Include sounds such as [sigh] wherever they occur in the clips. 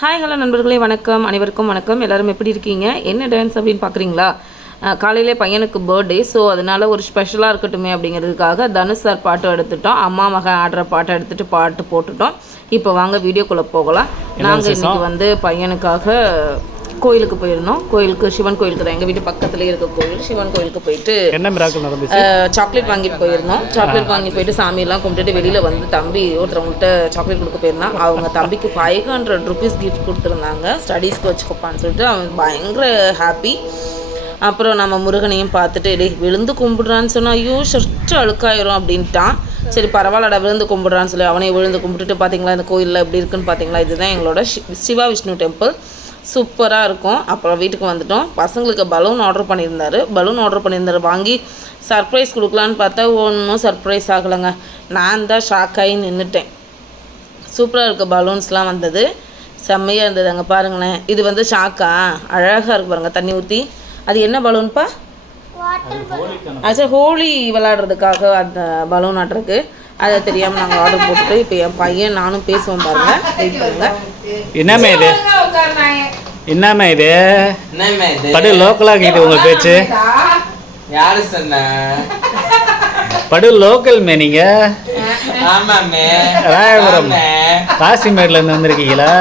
Hi hello நண்பர்களே வணக்கம். அனைவருக்கும் வணக்கம். எல்லாரும் எப்படி இருக்கீங்க? என்ன டான்ஸ் அப்படின்னு பார்க்குறீங்களா காலையிலே பையனுக்கு பர்த்டே ஸோ அதனால ஒரு ஸ்பெஷலாக இருக்கட்டுமே அப்படிங்கிறதுக்காக தனுஷ் சார் பாட்டு எடுத்துட்டோம். அம்மா மகன் ஆடுற பாட்டை எடுத்துகிட்டு பாட்டு போட்டுட்டோம். இப்போ வாங்க வீடியோக்குள்ளே போகலாம். நாங்கள் இன்னைக்கு வந்து பையனுக்காக கோயிலுக்கு போயிருந்தோம். கோயிலுக்கு சிவன் கோயிலுக்கு தான். எங்கள் வீட்டு பக்கத்துலேயே இருக்க கோயில் சிவன் கோயிலுக்கு போயிட்டு என்ன மிராக்கள் நடந்துச்சு? சாக்லேட் வாங்கிட்டு போயிருந்தோம். சாக்லேட் வாங்கி போயிட்டு சாமியெல்லாம் கும்பிட்டுட்டு வெளியில் வந்து தம்பி ஒருத்தவங்கள்ட்ட சாக்லேட் கொடுக்க போயிருந்தான் அவங்க தம்பிக்கு ஃபைவ் ஹண்ட்ரட் ருபீஸ் கிஃப்ட் கொடுத்துருந்தாங்க. ஸ்டடீஸ்க்கு வச்சுக்கோப்பான்னு சொல்லிட்டு அவன் பயங்கர ஹாப்பி அப்புறம் நம்ம முருகனையும் பார்த்துட்டு டேய் விழுந்து கும்பிடுறான்னு சொன்னா ஐயோ ஷர்ட்டு அழுக்காயிரும் அப்படின்ட்டான். சரி பரவாயில்லடா விழுந்து கும்பிடுறான்னு சொல்லி அவனே விழுந்து கும்பிட்டுட்டு பார்த்தீங்களா இந்த கோயிலில் எப்படி இருக்குன்னு பார்த்தீங்களா இதுதான் எங்களோட சிவா விஷ்ணு டெம்பிள் சூப்பராக இருக்கும். அப்புறம் வீட்டுக்கு வந்துட்டோம். பசங்களுக்கு பலூன் ஆர்டர் பண்ணியிருந்தாரு. பலூன் ஆர்டர் பண்ணியிருந்தாரு. வாங்கி சர்ப்ரைஸ் கொடுக்கலான்னு பார்த்தா ஒன்றும் சர்ப்ரைஸ் ஆகலைங்க. நான் தான் ஷாக் ஆகி நின்றுட்டேன் சூப்பராக இருக்க பலூன்ஸ்லாம் வந்தது. செம்மையாக இருந்தது அங்கே பாருங்களேன். இது வந்து ஷாக்கா அழகாக இருக்கு பாருங்க. தண்ணி ஊற்றி அது என்ன பலூன்ப்பா ஆச்சா ஹோலி விளையாடுறதுக்காக அந்த பலூன் ஆட்டுறதுக்கு. அதை தெரியாமல் நாங்கள் ஆர்டர் போட்டுட்டு இப்போ என் பையன் நானும் பேசுவோம் பாருங்க. வெயிட் பண்ணுங்க என்னம்மா இது? என்னம்மா இது? என்னம்மா இது? படு லோக்கலாக கேட்டு உங்க பேச்சு. யாரு சொன்னா? படு லோக்கல் மே நீங்க. ராயபுரம். காசிமேட்ல இருந்து வந்திருக்கீங்களா?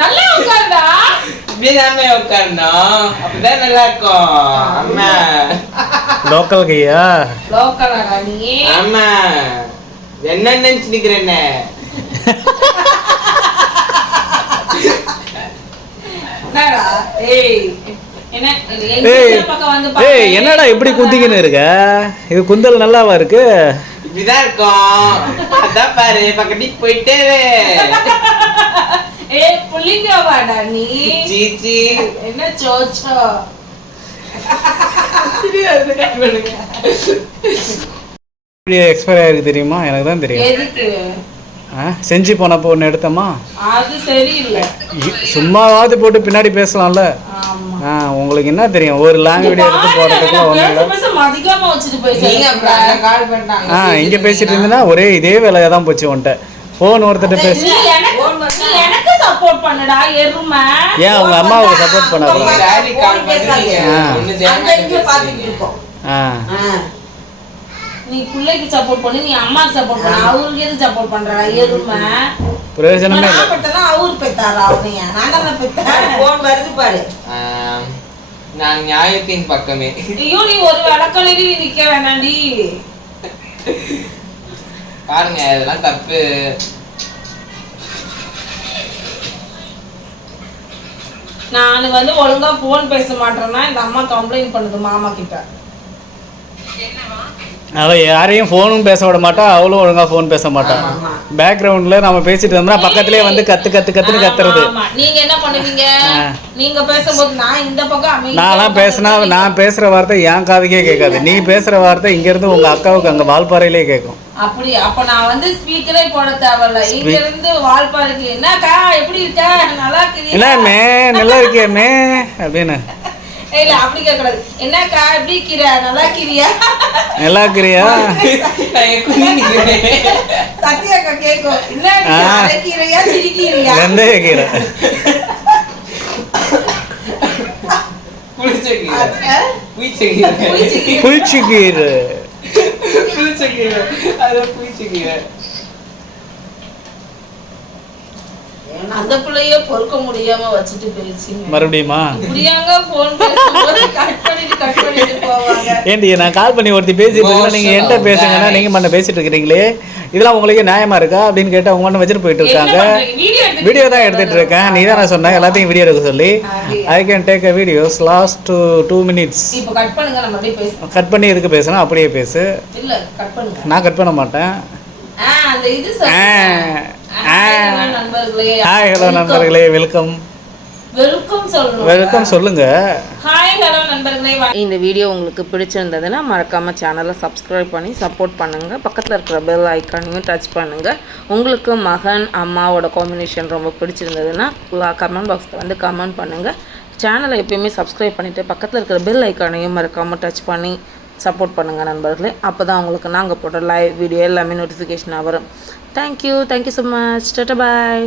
நல்லா உட்காருடா. இப்படிதாம்மே உட்காரணும். அப்பதான் நல்லா இருக்கும் ஆமா. லோக்கல் கையா? லோக்கலாடா நீ. ஆமா. என்ன நினைச்சு நிக்கிறேன்னு [laughs] ஏய். என்னடா இப்படி குந்திக்கின்னு இருக்க? இது குந்தல் நல்லாவா இருக்கு? இப்படிதான் இருக்கும். அதான் பாரு பக்கத்துக்கு போயிட்டே. [laughs] ஏய் புள்ளிங்க வாடா நீ. சீச்சி என்ன சோச்சோ? இப்படி எக்ஸ்பயர் [laughs] ஆயிருக்கு தெரியுமா? எனக்கு தான் தெரியும். செஞ்சு போனப்போ ஒன்று எடுத்தோமா? அது சரியில்லை. இ- சும்மாவாவது போட்டு பின்னாடி பேசலாம்ல. ஆமா. ஆ உங்களுக்கு என்ன தெரியும்? ஒரு லாங்குவேஜ் எடுத்து போடுறதுக்குள்ள ஒன்றும் இல்லை. ஆ இங்கே பேசிட்டு இருந்தேன்னா ஒரே இதே வேலையாக தான் போச்சு உன்ட்ட. ஃபோன் ஒருத்தட்ட பேசி நீ எனக்கு நீ எனக்கு சப்போர்ட் பண்ணுடா எருமை. ஏன் அவங்க அம்மாவுக்கு சப்போர்ட் பண்ணி. ஆ. ஒண்ணு ஜெயமா இருக்கோம் ஆ நீ பிள்ளைக்கு சப்போர்ட் பண்ணி நீ அம்மாக்கு சப்போர்ட் பண்ண அவருக்கு எது சப்போர்ட் பண்றா? எருமை பிரயோஜனமே இல்லை. நான் பெத்தனா அவரு பெத்தாரா அவனைய? நான் தானே பெத்தேன். போன் வருது பாரு. நான் நியாயத்தின் பக்கமே. ஐயோ நீ ஒரு விளக்கலரி நிக்க வேணாண்டி. பாருங்க இதெல்லாம் தப்பு. நான் வந்து ஒழுங்கா போன் பேச மாட்டேன்னா இந்த அம்மா கம்ப்ளைண்ட் பண்ணுது மாமா கிட்ட. அவள் யாரையும் ஃபோனும் பேச விட மாட்டா அவளும் ஒழுங்கா ஃபோன் பேச மாட்டா. பேக்ரவுண்டில் நம்ம பேசிட்டு இருந்தோம்னா பக்கத்துலேயே வந்து கத்து கத்து கத்துன்னு கத்துறது. ஆமா, ஆமா. நீங்க என்ன பண்ணுவீங்க? ஆ. நீங்க பேசும்போது நான் இந்த பக்கம் நான்லாம் பேசினா நான் பேசுகிற வார்த்தை என் காதுக்கே கேட்காது. நீ பேசுகிற வார்த்தை இங்கேருந்து உங்கள் அக்காவுக்கு அங்கே வால்பாறையிலே கேட்கும். அப்படி அப்ப நான் வந்து ஸ்பீக்கரே போட தேவையில்ல. இங்க இருந்து வால்பாறைக்கு என்னக்கா எப்படி இருக்க? நல்லா இருக்கிறீங்களா என்னம்மே நல்லா இருக்கியாமே அப்படின்னு. இல்ல அப்படி கேட்க கூடாது என்னக்கா எப்படி இருக்கிற நல்லா இருக்கிறியா நல்லா நிக்கிறேன். சத்யாக்கா கேக்கும் என்ன. அரைக்கிறியா சிரிக்கிறியா ரெண்டே கீரை புளிச்ச கீரை. ஆ? புளிச்ச கீரை. பூச்சி கீரை. குளிச்சு கீரை புளிச்ச கீரை. அது புளிச்ச கீரை. அந்த பிள்ளைய பொறுக்க முடியாம வச்சுட்டு போயிடுச்சுங்க மறுபடியுமா? புரியாங்க போன் பேசும்போது கட் பண்ணிட்டு கட் பண்ணிட்டு போவாங்க. ஏண்டி நான் கால் பண்ணி ஒருத்தி பேசிட்டு இருக்கேன் நீங்க என்கிட்ட பேசுங்கன்னா நீங்க பண்ண பேசிட்டு இருக்கிறீங்களே. இதெல்லாம் உங்களுக்கு நியாயமா இருக்கா அப்படின்னு கேட்டு அவங்க ஒன்று வச்சுட்டு போயிட்டு இருக்காங்க? வீடியோ தான் எடுத்துட்டு இருக்கேன். நீ தான் நான் சொன்னேன் எல்லாத்தையும் வீடியோ எடுக்க சொல்லி. I can take a videos last two minutes இப்ப கட் பண்ணுங்க நம்ம அப்படியே பேசுவோம். கட் பண்ணி எதுக்கு பேசணும் அப்படியே பேசு. இல்ல கட் பண்ணுங்க. நான் கட் பண்ண மாட்டேன். ஹாய் ஹலோ நண்பர்களே. வெல்கம். வெல்கம். சொல்லுங்க. ஹாய் ஹலோ நண்பர்களே. இந்த வீடியோ உங்களுக்கு பிடிச்சிருந்ததுன்னா மறக்காம சேனலை சப்ஸ்கிரைப் பண்ணி சப்போர்ட் பண்ணுங்க. பக்கத்தில் இருக்கிற பெல் ஐக்கானையும் டச் பண்ணுங்க. உங்களுக்கு மகன் அம்மாவோட காம்பினேஷன் ரொம்ப பிடிச்சிருந்ததுன்னா கமெண்ட் பாக்ஸில் வந்து கமெண்ட் பண்ணுங்க. சேனலை எப்பயுமே சப்ஸ்கிரைப் பண்ணிட்டு பக்கத்தில் இருக்கிற பெல் ஐக்கானையும் மறக்காம டச் பண்ணி சப்போர்ட் பண்ணுங்கள் நண்பர்களே. அப்போ தான் உங்களுக்கு நாங்கள் போடுற லைவ் வீடியோ எல்லாமே நோட்டிஃபிகேஷனாக வரும். Thank you thank you so much டட்ட bye